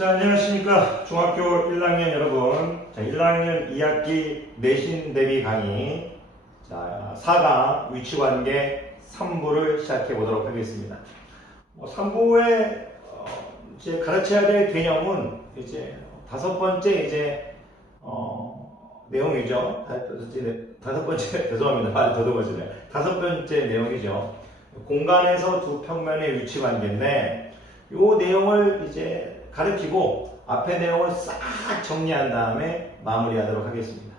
자, 안녕하십니까. 중학교 1학년 여러분. 자, 1학년 2학기 내신 대비 강의. 자, 4강 위치관계 3부를 시작해 보도록 하겠습니다. 뭐 3부에 어, 이제 가르쳐야 될 개념은 이제 다섯 번째 이제 어, 내용이죠. 다섯 번째 죄송합니다. 말 더듬어지네. 다섯 번째 내용이죠. 공간에서 두 평면의 위치 관계인데 요 내용을 이제 가르치고 앞에 내용을 싹 정리한 다음에 마무리하도록 하겠습니다.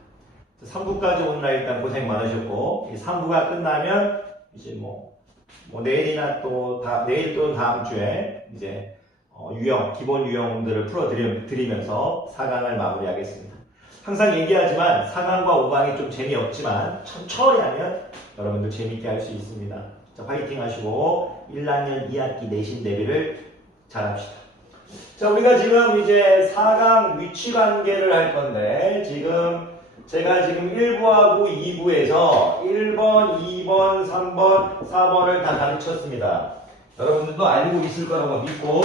3부까지 오늘 일단 고생 많으셨고 이 3부가 끝나면 이제 뭐, 뭐 내일이나 또 다, 내일 또 다음 주에 이제 어, 유형 기본 유형들을 풀어드리면서 4강을 마무리하겠습니다. 항상 얘기하지만 4강과 5강이 좀 재미없지만 천천히 하면 여러분들 재밌게 할 수 있습니다. 자, 화이팅 하시고 1학년 2학기 내신 대비를 잘 합시다. 자, 우리가 지금 이제 4강 위치 관계를 할 건데, 지금 제가 지금 1부하고 2부에서 1번, 2번, 3번, 4번을 다 가르쳤습니다. 여러분들도 알고 있을 거라고 믿고,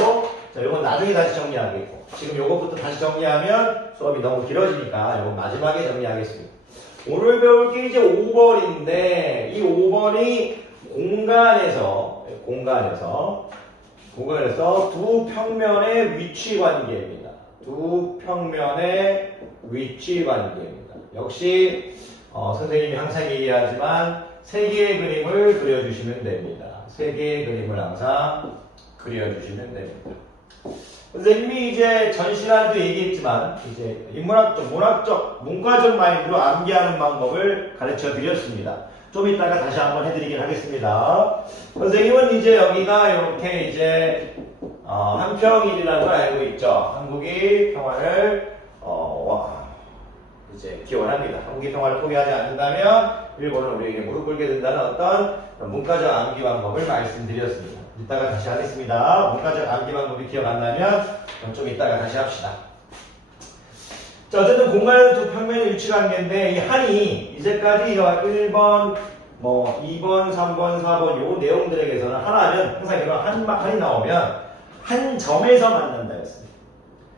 자, 이건 나중에 다시 정리하겠고, 지금 요것부터 다시 정리하면 수업이 너무 길어지니까 이건 마지막에 정리하겠습니다. 오늘 배울 게 이제 5번인데, 이 5번이 공간에서, 공간에서, 공간에서 두 평면의 위치 관계입니다. 두 평면의 위치 관계입니다. 역시 어, 선생님이 항상 얘기하지만 세 개의 그림을 그려주시면 됩니다. 세 개의 그림을 항상 그려주시면 됩니다. 선생님이 이제 전 시간도 얘기했지만 이제 인문학적, 문학적, 문과적 마인드로 암기하는 방법을 가르쳐 드렸습니다. 좀 이따가 다시 한번 해드리긴 하겠습니다. 선생님은 이제 여기가 이렇게 이제 어, 한평일이라는 걸 알고 있죠. 한국이 평화를 어, 와, 이제 기원합니다. 한국이 평화를 포기하지 않는다면 일본은 우리에게 무릎 꿇게 된다는 어떤 문과적 암기 방법을 말씀드렸습니다. 이따가 다시 하겠습니다. 문과적 암기 방법이 기억 안 나면 좀 이따가 다시 합시다. 자, 어쨌든 공간의 두 평면의 위치 관계인데 이 한이 이제까지 1번, 뭐 2번, 3번, 4번 요 내용들에게서는 하나는 항상 이런 한, 한이 나오면 한 점에서 만난다 했습니다.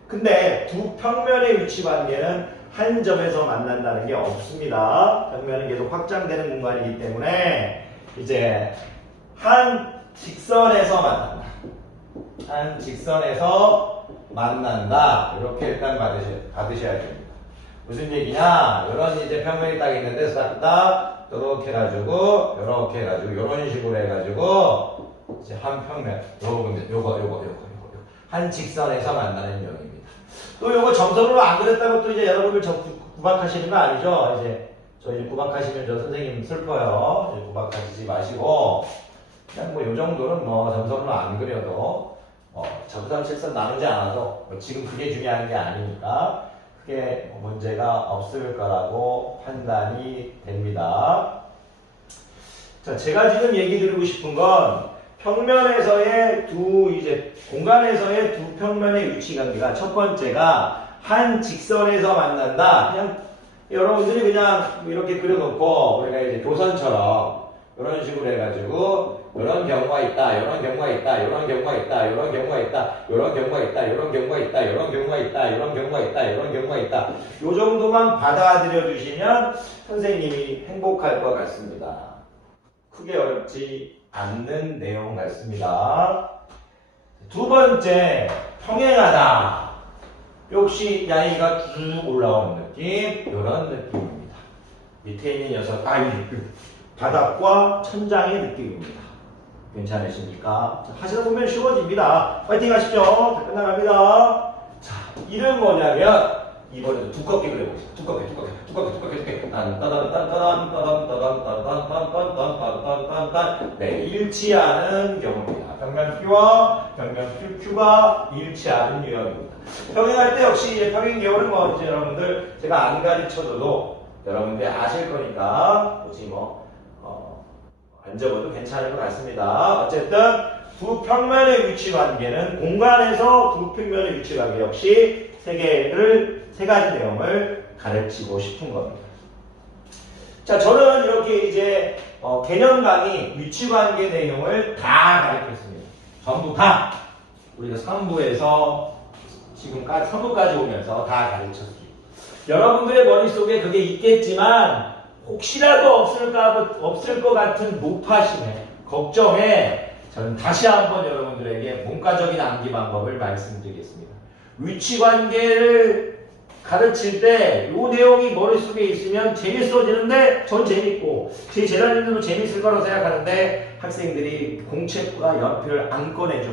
근데 두 평면의 위치 관계는 한 점에서 만난다는 게 없습니다. 평면은 계속 확장되는 공간이기 때문에 이제 한 직선에서 만난다. 한 직선에서 만난다. 이렇게 일단 받으셔, 받으셔야 됩니다. 무슨 얘기냐? 이런 이제 평면이 딱 있는데 싹 다 이렇게 해가지고 이렇게 해가지고 이런 식으로 해가지고 이제 한 평면 요거 요거 요거 요거 요거 한 직선에서 만나는 형입니다. 또 요거 점선으로 안 그랬다고 또 이제 여러분들 저 구- 구박하시는 거 아니죠? 이제 저 이제 구박하시면 저 선생님 슬퍼요. 구박하시지 마시고 그냥 뭐 요 정도는 뭐 점선으로 안 그려도 어, 적선 실선 나누지 않아도 뭐 지금 그게 중요한 게 아니니까 크게 뭐 문제가 없을 거라고 판단이 됩니다. 자, 제가 지금 얘기 드리고 싶은 건 평면에서의 두 이제 공간에서의 두 평면의 위치 관계가 첫 번째가 한 직선에서 만난다. 그냥 여러분들이 그냥 이렇게 그려놓고 우리가 이제 도선처럼 이런 식으로 해가지고 이런 경우가 있다, 이런 경우가 있다, 이런 경우가 있다, 이런 경우가 있다, 이런 경우가 있다, 이런 경우가 있다, 이런 경우가 있다, 이런 경우가 있다, 이런 경우가 있다. 요 정도만 받아들여 주시면 선생님이 행복할 것 같습니다. 크게 어렵지 않는 내용 같습니다. 두 번째, 평행하다. 역시 야이가 쭉 올라오는 느낌, 이런 느낌입니다. 밑에 있는 녀석, 아, 이 바닥과 천장의 느낌입니다. 괜찮으십니까? 자, 하시다 보면 쉬워집니다. 파이팅 하십시오. 자, 끝나갑니다. 자, 이름 뭐냐면, 이번에도 두껍게 그려보겠습니다. 두껍게, 두껍게, 두껍게, 두껍게, 두껍게. 딴, 따단, 딴, 따단, 따단, 따단, 따단, 따단, 따단, 따단, 따단, 따단, 따단. 네, 일치하는 경우입니다. 평면 P와 평면 QQ가 일치하는 유형입니다. 평행할 때 역시 평행 계열은 뭐, 이제 여러분들, 제가 안 가르쳐줘도 여러분들이 아실 거니까, 굳이 뭐, 어, 안 적어도 괜찮을 것 같습니다. 어쨌든 두 평면의 위치 관계는 공간에서 두 평면의 위치 관계 역시 세 개를 세 가지 내용을 가르치고 싶은 겁니다. 자, 저는 이렇게 이제 어, 개념 강의 위치 관계 내용을 다 가르쳤습니다. 전부 다 우리가 3부에서 지금까지 선부까지 오면서 다 가르쳤습니다. 여러분들의 머릿속에 그게 있겠지만 혹시라도 없을까 없을 것 같은 무파심에 걱정에 저는 다시 한번 여러분들에게 문과적인 암기 방법을 말씀드리겠습니다. 위치 관계를 가르칠 때 이 내용이 머릿속에 있으면 재밌어지는데 전 재밌고 제 제자님들도 재밌을 거라고 생각하는데 학생들이 공책과 연필을 안 꺼내죠.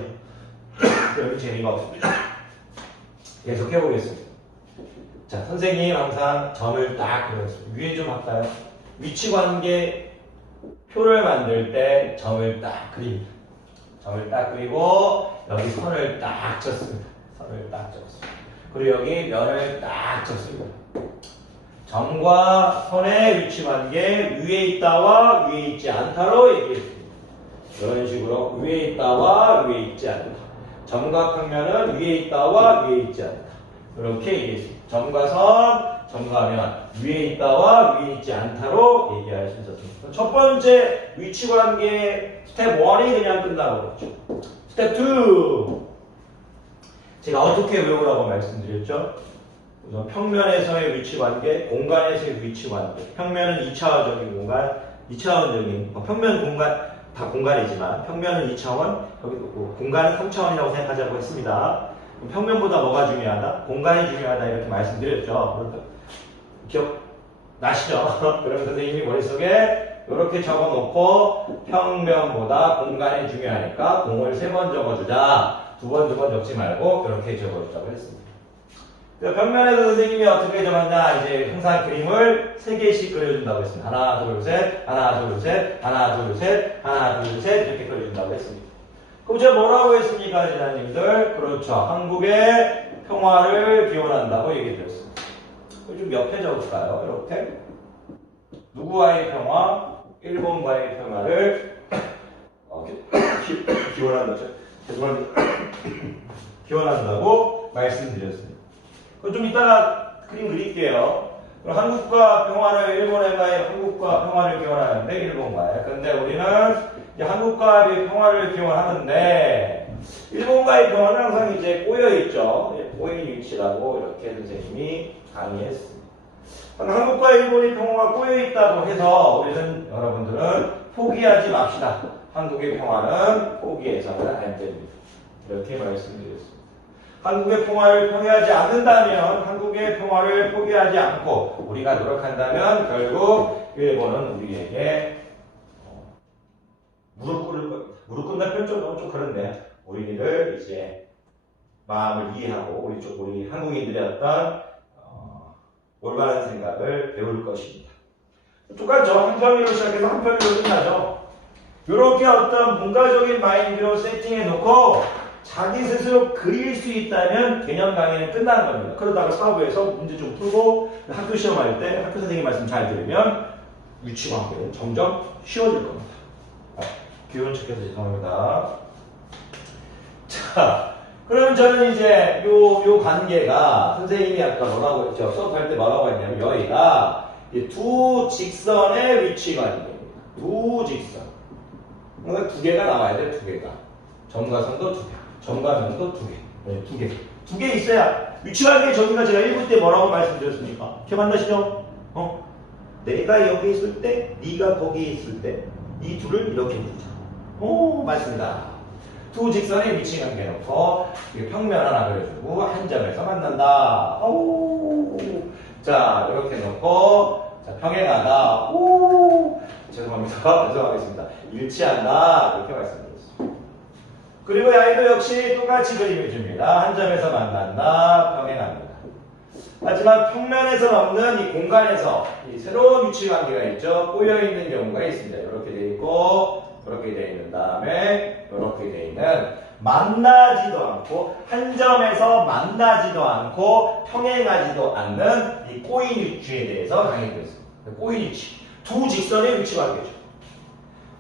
여기 재미가 없습니다. 계속 해보겠습니다. 자, 선생님 항상 점을 딱 그렸습니다. 위에 좀 할까요? 위치 관계 표를 만들 때 점을 딱 그립니다. 점을 딱 그리고 여기 선을 딱 쳤습니다. 선을 딱 쳤습니다. 그리고 여기 면을 딱 쳤습니다. 점과 선의 위치 관계 위에 있다와 위에 있지 않다로 얘기했습니다. 이런 식으로 위에 있다와 위에 있지 않다. 점과 평면은 위에 있다와 위에 있지 않다. 이렇게 얘기했습니다. 점과 선, 점과 면 위에 있다와 위에 있지 않다로 얘기할 수 있었습니다. 첫 번째 위치 관계 스텝 1이 그냥 끝나고 그랬죠. 스텝 2 제가 어떻게 외우라고 말씀드렸죠? 우선 평면에서의 위치 관계, 공간에서의 위치 관계. 평면은 2차원적인 공간, 2차원적인 뭐 평면 공간 다 공간이지만 평면은 2차원, 여기 뭐 공간은 3차원이라고 생각하자고 했습니다. 평면보다 뭐가 중요하다? 공간이 중요하다 이렇게 말씀드렸죠. 그러니까 기억 나시죠? 그러면 선생님이 머릿속에 이렇게 적어놓고 평면보다 공간이 중요하니까 공을 세 번 적어주자. 두 번 두 번 적지 말고 이렇게 적어주자고 했습니다. 평면에서 선생님이 어떻게 적었냐 이제 항상 그림을 세 개씩 그려준다고 했습니다. 하나 둘 셋 하나 둘 셋 하나 둘 셋 하나 둘 셋 이렇게 그려준다고 했습니다. 그럼 제가 뭐라고 했습니까 지나님들? 그렇죠. 한국의 평화를 기원한다고 얘기 드렸습니다. 좀 옆에 적을까요? 이렇게 누구와의 평화? 일본과의 평화를 어, 기원한다. 죄송합니다. 기원한다고 말씀드렸습니다. 그럼 좀 이따가 그림 그릴게요. 그럼 한국과 평화를 일본과의 한국과 평화를 기원하는데 일본과의. 근데 우리는 한국과의 평화를 기원하는데 일본과의 평화는 항상 이제 꼬여 있죠. 예, 꼬인 위치라고 이렇게 선생님이 강의했습니다. 한국과 일본의 평화가 꼬여 있다고 해서 우리는 여러분들은 포기하지 맙시다. 한국의 평화는 포기해서는 안 됩니다. 이렇게 말씀드렸습니다. 한국의 평화를 포기하지 않는다면 한국의 평화를 포기하지 않고 우리가 노력한다면 결국 일본은 우리에게 어, 무릎 꿇을. 무릎 꿇는 표현 좀 너무 좀 그런데 우리를 이제 마음을 이해하고 우리 쪽 우리 한국인들의 어떤 어, 올바른 생각을 배울 것입니다. 똑같죠. 한 편으로 시작해서 한 편으로 끝나죠. 이렇게 어떤 문화적인 마인드로 세팅해 놓고 자기 스스로 그릴 수 있다면 개념 강의는 끝나는 겁니다. 그러다가 사업에서 문제 좀 풀고 학교 시험할 때 학교 선생님 말씀 잘 들으면 유치 관계는 점점 쉬워질 겁니다. 아, 귀여운 척해서 죄송합니다. 자, 그러면 저는 이제 요, 요 관계가 선생님이 아까 뭐라고 했죠? 수업할 때 뭐라고 했냐면 여기가 이두 직선의 위치 관계입니다. 두 직선. 그러니까 두 개가 나와야 돼, 두 개가. 점과 선도 두 개. 점과 면도 두 개. 네, 두 개. 두 개 있어야 위치 관계 저기가 제가 1부 때 뭐라고 말씀드렸습니까? 기억 안 나시죠? 어? 내가 여기 있을 때, 네가 거기 있을 때, 이 둘을 이렇게 두자. 오, 맞습니다. 두 직선의 위치 관계 놓고 평면 하나 그려주고 한 점에서 만난다. 오, 자 이렇게 놓고 자 평행하다. 오, 죄송합니다. 죄송하겠습니다. 일치한다. 이렇게 말씀드렸습니다. 그리고 야이도 역시 똑같이 그림을 줍니다. 한 점에서 만난다, 평행합니다. 하지만 평면에서 넘는 이 공간에서 이 새로운 위치 관계가 있죠. 꼬여 있는 경우가 있습니다. 이렇게 돼 있고, 이렇게 돼 있는 다음에 이렇게 돼 있는 만나지도 않고 한 점에서 만나지도 않고 평행하지도 않는 이 꼬인 위치에 대해서 강의드렸습니다. 꼬인 위치. 두 직선의 위치 관계죠.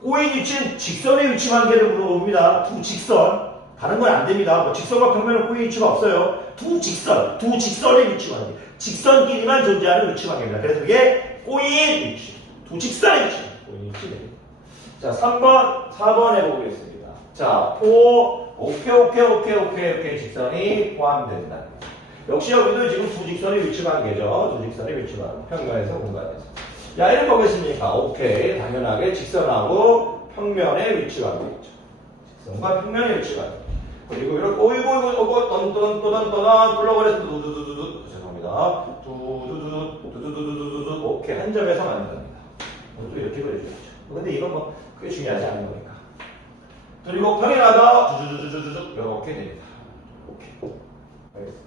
꼬인 위치는 직선의 위치 관계를 물어봅니다. 두 직선. 다른 건 안 됩니다. 뭐 직선과 평면은 꼬인 위치가 없어요. 두 직선, 두 직선의 위치 관계. 직선끼리만 존재하는 위치 관계입니다. 그래서 그게 꼬인 위치. 두 직선의 위치. 꼬인 위치. 자, 3번, 4번 해보겠습니다. 자, 포, 오케이, 오케이, 오케이, 오케이, 오케이, 직선이 포함된다. 역시 여기도 지금 두 직선이 위치 관계죠. 두 직선이 위치관. 평면에서 공간에서. 야, 이런 거겠습니까? 오케이. 당연하게 직선하고 평면의 위치 관계죠. 직선과 평면의 위치 관계. 그리고 이렇게, 어이구, 어이구, 어이구, 또던, 둘러버려서 두두두두두. 죄송합니다. 두두두두, 두두두두두두. 오케이. 한 점에서 만듭니다. 또 이렇게 그려줘야죠. 근데 이건 뭐, 그게 중요하지 않은 거니까. 그리고 평행하다 주주주주주주 이렇게 됩니다. 오케이. 알겠습니다.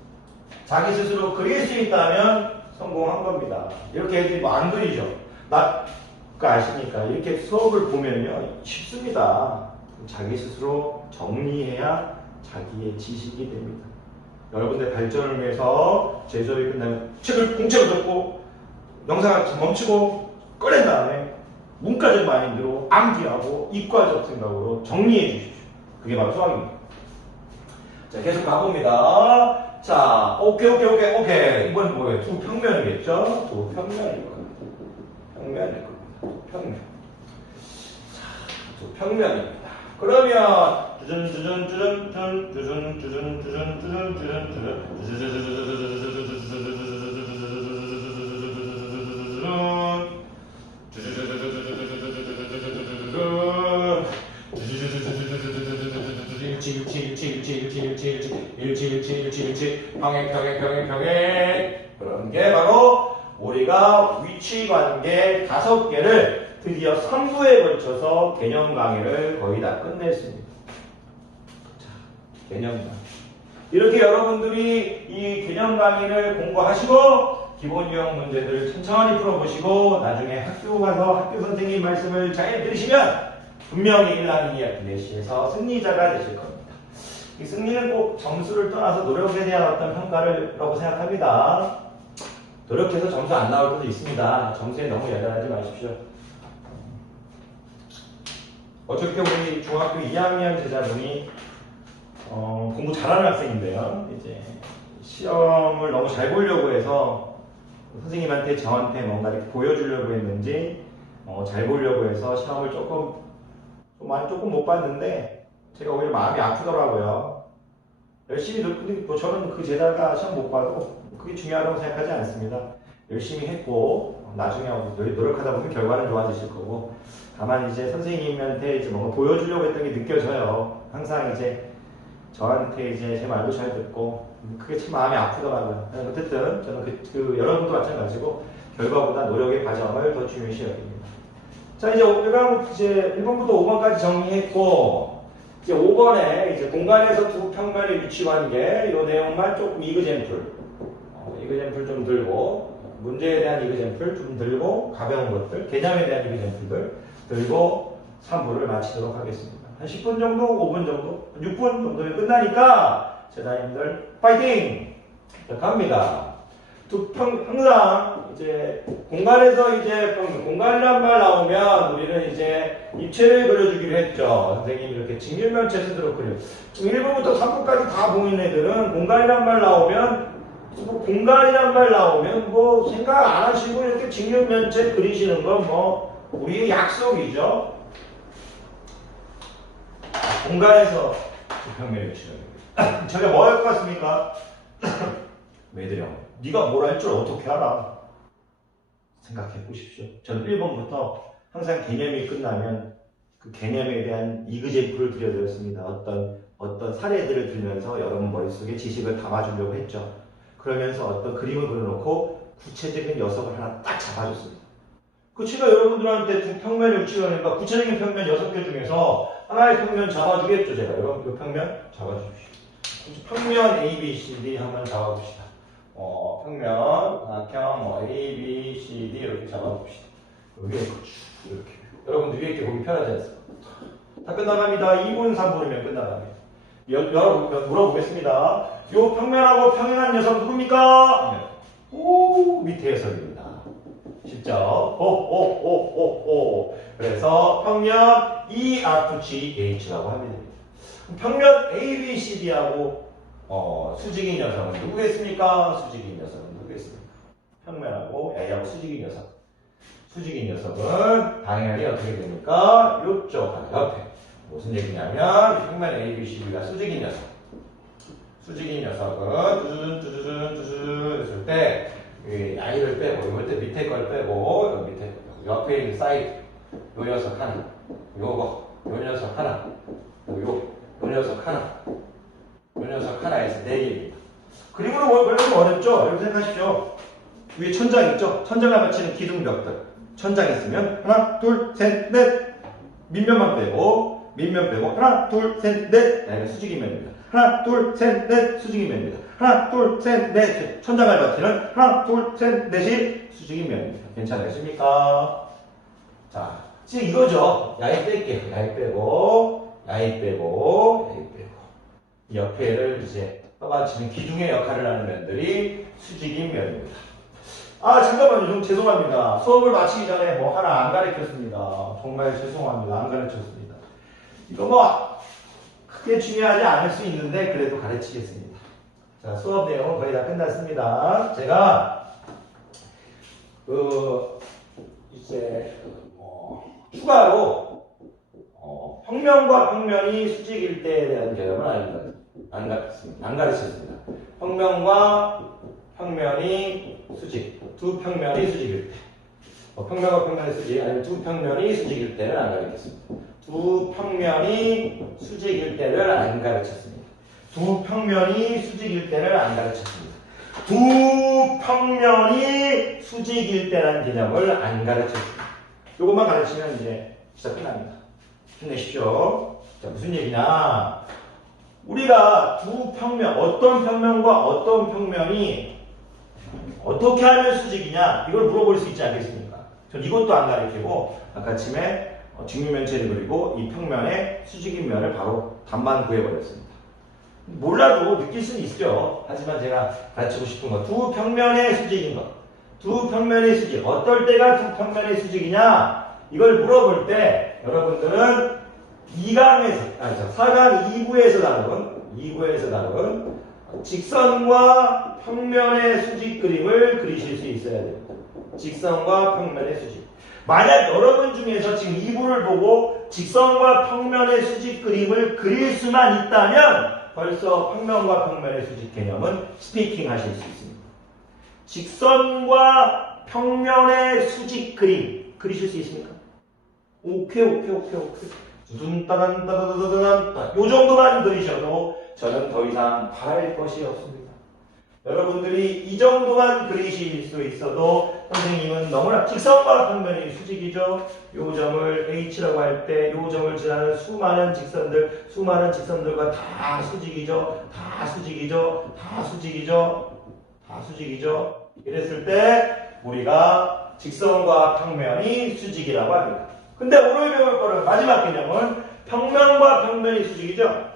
자기 스스로 그릴 수 있다면 성공한 겁니다. 이렇게 애들이 뭐안 그리죠. 나 그거 아십니까? 이렇게 수업을 보면요 쉽습니다. 자기 스스로 정리해야 자기의 지식이 됩니다. 여러분들 발전을 위해서 제 수업이 끝나면 책을 공책을 접고 영상을 멈추고 꺼낸 다음에 문과적 마인드로 암기하고 이과적 생각으로 정리해 주십시오. 그게 바로 수학입니다. 자, 계속 가봅니다. 자, 오케이, 오케이, 오케이, 오케이. 이번 뭐예요? 두 평면이겠죠? 두 평면일 겁니다. 평면일 겁니다. 두 평면. 자, 두 평면입니다. 그러면 주준 주준 주준 주준 주준 주준 주준 주준 주준 주준 일치 일치 일치 일치 일치 일치 일치 일치 일치 일치 평행 평행 평행 평행 그런 게 바로 우리가 위치 관계 다섯 개를 드디어 3부에 걸쳐서 개념 강의를 거의 다 끝냈습니다. 자, 개념 강의. 이렇게 여러분들이 이 개념 강의를 공부하시고 기본 유형 문제들을 천천히 풀어보시고 나중에 학교 가서 학교 선생님 말씀을 잘 들으시면 분명히 1학년 2학기 내시에서 승리자가 되실 겁니다. 이 승리는 꼭 점수를 떠나서 노력에 대한 어떤 평가를라고 생각합니다. 노력해서 점수 안 나올 때도 있습니다. 점수에 너무 연연하지 마십시오. 어저께 우리 중학교 2학년 제자분이 어, 공부 잘하는 학생인데요. 이제 시험을 너무 잘 보려고 해서 선생님한테 저한테 뭔가 이렇게 보여주려고 했는지 어, 잘 보려고 해서 시험을 조금 좀 많이 조금 못 봤는데 제가 오히려 마음이 아프더라고요. 열심히 노- 근데 뭐 저는 그 제자가 시험 못 봐도 그게 중요하다고 생각하지 않습니다. 열심히 했고 어, 나중에 노- 노력하다 보면 결과는 좋아지실 거고 다만 이제 선생님한테 이제 뭔가 보여주려고 했던 게 느껴져요. 항상 이제 저한테 이제 제 말도 잘 듣고 그게 참 마음이 아프더라고요. 어쨌든 저는 그, 그 여러분도 마찬가지고 결과보다 노력의 과정을 더 중요시 여깁니다. 자 이제 1번 이제 1번부터 5번까지 정리했고 이제 5번에 이제 공간에서 두 평면의 위치 관계 이 내용만 조금 이그젠플 어, 이그젠플 좀 들고 문제에 대한 이그젠플 좀 들고 가벼운 것들 개념에 대한 이그젠플들 들고 3부를 마치도록 하겠습니다. 한 10분 정도, 5분 정도, 6분 정도면 끝나니까 제자님들 파이팅! 자, 갑니다. 두 평, 항상 이제 공간에서 이제 평- 공간이란 말 나오면 우리는 이제 입체를 그려주기로 했죠. 선생님이 이렇게 직률면체 스스로 그려. 1부부터 3부까지 다 보는 애들은 공간이란 말 나오면 뭐 공간이란 말 나오면 뭐 생각 안 하시고 이렇게 직률면체 그리시는 건 뭐 우리의 약속이죠. 공간에서 두평면을 치는 제가 뭐할 것 같습니까? 매들 형, 네가 뭘 할 줄 어떻게 알아? 생각해 보십시오. 저는 1번부터 항상 개념이 끝나면 그 개념에 대한 이그제프를 드려드렸습니다. 어떤 어떤 사례들을 들면서 여러분 머릿속에 지식을 담아주려고 했죠. 그러면서 어떤 그림을 그려놓고 구체적인 녀석을 하나 딱 잡아줬습니다. 그 제가 여러분들한테 두 평면을 치려니까 구체적인 평면 6개 중에서 하나의 평면 잡아주겠죠, 제가. 여러분, 그 평면 잡아주십시오. 평면 A, B, C, D 한번 잡아봅시다. 어, 평면, 낙형, 뭐, A, B, 잡아봅시다. 위에 쭉 이렇게. 여러분들 위에 이렇게 보기 편하지 않습니까? 다 끝나갑니다. 2분 3분이면 끝나갑니다. 여, 여러분, 물어보겠습니다. 요 평면하고 평행한 녀석 누굽니까? 오, 밑에 해석입니다. 쉽죠? 오, 오, 오, 오, 오. 그래서 평면 ERGH라고 하면 됩니다. 평면 ABCD하고 어, 수직인 녀석은 누구겠습니까? 수직인 녀석은 누구겠습니까? 평면하고 A하고 수직인 녀석. 수직인 녀석은 당연히 어떻게 됩니까? 요쪽 하나 옆에. 무슨 얘기냐면 평면 A, B, C, B가 수직인 녀석. 수직인 녀석은 뚜두둔 뚜두둔 뚜두둔 했을 때이 아이를 빼고 이럴 때 밑에 걸 빼고 여기 밑에 거, 옆에 있는 사이드 요 녀석 하나 요거 요 녀석 하나 요, 요 녀석 하나 요 녀석 하나에서 네 개입니다. 그림으로 뭐 별로 어렵죠? 이렇게 생각하십시오. 위에 천장 있죠? 천장에 받치는 기둥 벽들. 천장 있으면 하나, 둘, 셋, 넷. 밑면만 빼고 밑면 빼고 하나, 둘, 셋, 넷. 네, 수직이면입니다. 하나, 둘, 셋, 넷. 수직이면입니다. 하나, 둘, 셋, 넷. 천장을 받치는 하나, 둘, 셋, 넷이 수직이면입니다. 괜찮으십니까? 자, 지금 이거죠. 야이 뺄게요. 야이 빼고, 야이 빼고, 야이 빼고. 이 옆에를 이제 떠받치는 기둥의 역할을 하는 면들이 수직인 면입니다. 아 잠깐만요. 좀 죄송합니다. 수업을 마치기 전에 뭐 하나 안 가르쳤습니다. 정말 죄송합니다. 안 가르쳤습니다. 이거 뭐 크게 중요하지 않을 수 있는데 그래도 가르치겠습니다. 자 수업 내용은 거의 다 끝났습니다. 제가 그 이제 뭐 추가로 어, 평면과 평면이 수직일 때에 대한 개념을 안, 안. 안 가르쳤습니다. 평면과 평면이 수직, 두 평면이 수직일 때. 어, 평면과 평면이 수직, 아니면 두 평면이 수직일 때를 안 가르쳤습니다. 두 평면이 수직일 때를 안 가르쳤습니다. 두 평면이 수직일 때를 안 가르쳤습니다. 두 평면이 수직일 때라는 개념을 안 가르쳤습니다. 이것만 가르치면 이제 시작 끝납니다. 힘내십시오. 자, 무슨 얘기냐? 우리가 두 평면, 어떤 평면과 어떤 평면이 어떻게 하면 수직이냐? 이걸 물어볼 수 있지 않겠습니까? 전 이것도 안 가르치고, 아까 아침에 어, 직육면체를 그리고 이 평면의 수직인 면을 바로 답만 구해버렸습니다. 몰라도 느낄 수는 있죠. 하지만 제가 가르치고 싶은 건 두 평면의 수직인 것. 두 평면의 수직. 어떨 때가 두 평면의 수직이냐? 이걸 물어볼 때 여러분들은 2강에서, 아니, 4강 2부에서 다룬, 2부에서 다룬 직선과 평면의 수직 그림을 그리실 수 있어야 됩니다. 직선과 평면의 수직. 만약 여러분 중에서 지금 2부를 보고 직선과 평면의 수직 그림을 그릴 수만 있다면 벌써 평면과 평면의 수직 개념은 스피킹 하실 수 있습니다. 직선과 평면의 수직 그림 그리실 수 있습니까? 오케이 오케이 오케이 오케이 두둔 따단 따다다다단 요 정도만 그리셔도 저는 더 이상 바랄 것이 없습니다. 여러분들이 이 정도만 그리실 수 있어도 선생님은 너무나 직선과 평면이 수직이죠. 요 점을 H라고 할 때 요 점을 지나는 수많은 직선들, 수많은 직선들과 다 수직이죠. 다 수직이죠. 다 수직이죠. 다 수직이죠. 이랬을 때 우리가 직선과 평면이 수직이라고 합니다. 근데 오늘 배울 거는 마지막 개념은 평면과 평면이 수직이죠.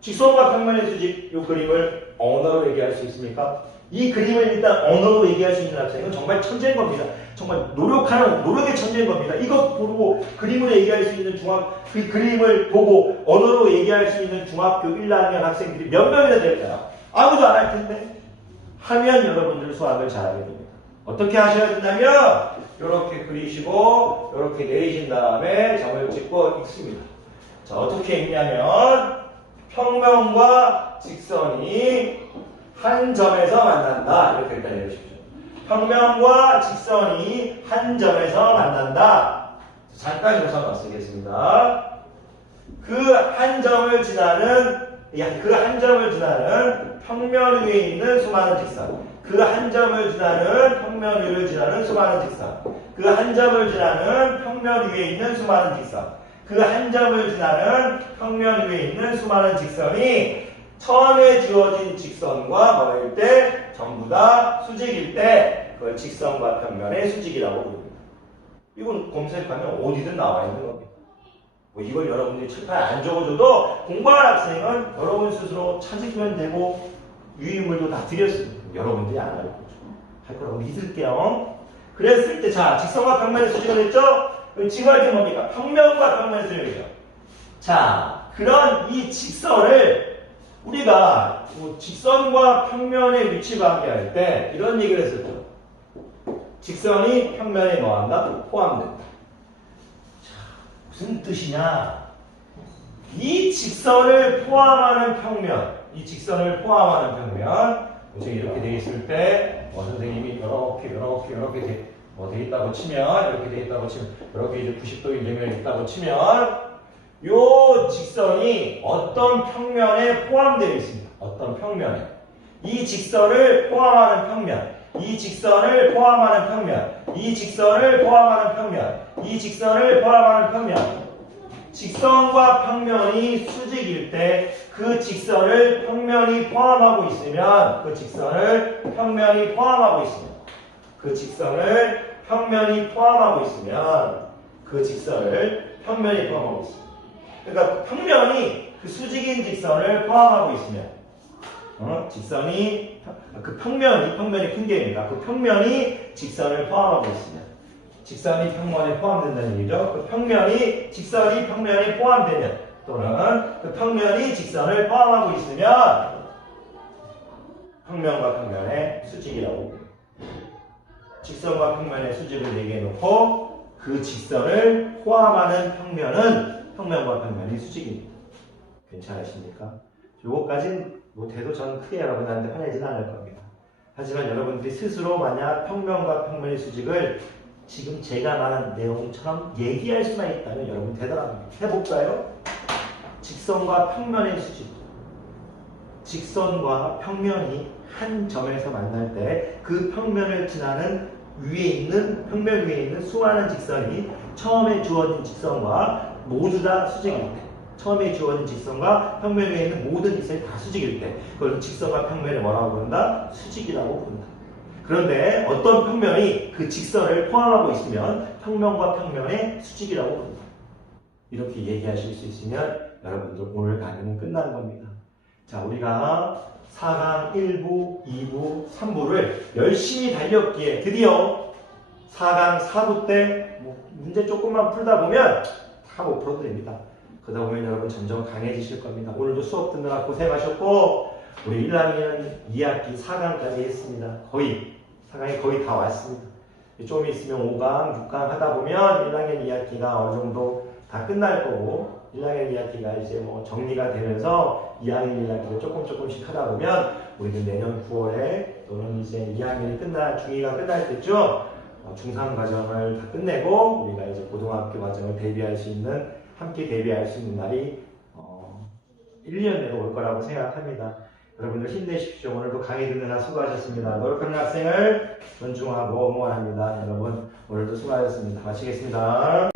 직선과 평면의 수직 이 그림을 언어로 얘기할 수 있습니까? 이 그림을 일단 언어로 얘기할 수 있는 학생은 정말 천재인 겁니다. 정말 노력하는 노력의 천재인 겁니다. 이것 보고 그림으로 얘기할 수 있는 중학 그 그림을 보고 언어로 얘기할 수 있는 중학교 1학년 학생들이 몇 명이나 될까요? 아무도 안 할 텐데 하면 여러분들 수학을 잘하게 됩니다. 어떻게 하셔야 된다면 이렇게 그리시고 이렇게 내리신 다음에 점을 찍고 읽습니다. 자 어떻게 읽냐면 평면과 직선이 한 점에서 만난다. 이렇게 일단 내려주십시오. 평면과 직선이 한 점에서 만난다. 잠깐 요사만 쓰겠습니다. 그 한 점을 지나는 그 한 점을 지나는 평면 위에 있는 수많은 직선. 그 한 점을 지나는 평면 위를 지나는 수많은 직선. 그 한 점을 지나는 평면 위에 있는 수많은 직선. 그 한 점을 지나는 평면 위에 있는 수많은 직선이 처음에 주어진 직선과 뭐일 때 전부 다 수직일 때 그걸 직선과 평면의 수직이라고 부릅니다. 이건 검색하면 어디든 나와 있는 겁니다. 뭐 이걸 여러분들이 칠판에 안 적어줘도 공부할 학생은 여러분 스스로 찾으면 되고 유인물도 다 드렸습니다. 여러분들이 안할 거죠. 할 거라고 믿을게요. 그랬을 때, 자, 직선과 평면의 수직을 했죠? 할게 뭡니까? 평면과 평면의 수직이죠. 자, 그런 이 직선을 우리가 뭐 직선과 평면의 위치 관계할 때 이런 얘기를 했었죠. 직선이 평면에 뭐한다? 포함된다. 자, 무슨 뜻이냐? 이 직선을 포함하는 평면, 이 직선을 포함하는 평면, 이렇게 돼 있을 때, 어, 선생님이 이렇게, 이렇게, 이렇게 돼, 뭐 돼 있다고 치면, 이렇게 돼 있다고 치면, 이렇게 이제 90도 인정면이 있다고 치면, 요 직선이 어떤 평면에 포함되어 있습니다. 어떤 평면에. 이 직선을 포함하는 평면, 이 직선을 포함하는 평면, 이 직선을 포함하는 평면, 이 직선을 포함하는 평면. 직선과 평면이 수직일 때 그 직선을 평면이 포함하고 있으면 그 직선을 평면이 포함하고 있으면 그 직선을 평면이 포함하고 있으면 그 직선을 평면이 포함하고 있습니다. 그러니까 평면이 그 수직인 직선을 포함하고 있으면 어? 직선이 그 평면이 평면이 큰 게입니다. 그 평면이 직선을 포함하고 있으면 직선이 평면에 포함된다는 얘기죠. 그 평면이 직선이 평면에 포함되면 또는 그 평면이 직선을 포함하고 있으면 평면과 평면의 수직이라고 봅니다. 직선과 평면의 수직을 얘기해 놓고 그 직선을 포함하는 평면은 평면과 평면이 수직입니다. 괜찮으십니까? 요거까진 못해도 저는 크게 여러분한테 화내지는 않을 겁니다. 하지만 여러분들이 스스로 만약 평면과 평면의 수직을 지금 제가 말한 내용처럼 얘기할 수만 있다면 여러분 대단합니다. 해볼까요? 직선과 평면의 수직. 직선과 평면이 한 점에서 만날 때 그 평면을 지나는 위에 있는 평면 위에 있는 수많은 직선이 처음에 주어진 직선과 모두 다 수직일 때 처음에 주어진 직선과 평면 위에 있는 모든 직선이 다 수직일 때 그걸 직선과 평면을 뭐라고 부른다? 수직이라고 부른다. 그런데 어떤 평면이 그 직선을 포함하고 있으면 평면과 평면의 수직이라고 부른다. 이렇게 얘기하실 수 있으면 여러분들 오늘 강의는 끝난 겁니다. 자, 우리가 4강 1부, 2부, 3부를 열심히 달렸기에 드디어 4강 4부 때 뭐 문제 조금만 풀다 보면 다 못 풀어도 됩니다. 그러다 보면 여러분 점점 강해지실 겁니다. 오늘도 수업 듣느라 고생하셨고 우리 1학년 2학기 4강까지 했습니다. 거의 4강이 거의 다 왔습니다. 좀 있으면 5강, 6강 하다 보면 1학년 2학기가 어느 정도 다 끝날 거고 1학년 2학기가 이제 뭐 정리가 되면서 2학년 1학기를 조금 조금씩 하다 보면 우리는 내년 9월에 또는 이제 2학년이 끝날 중2가 끝날 때쯤 어, 중3 과정을 다 끝내고 우리가 이제 고등학교 과정을 대비할 수 있는 함께 대비할 수 있는 날이 어, 1년 내로 올 거라고 생각합니다. 여러분들 힘내십시오. 오늘도 강의 듣느라 수고하셨습니다. 노력하는 학생을 존중하고 응원합니다. 여러분 오늘도 수고하셨습니다. 마치겠습니다.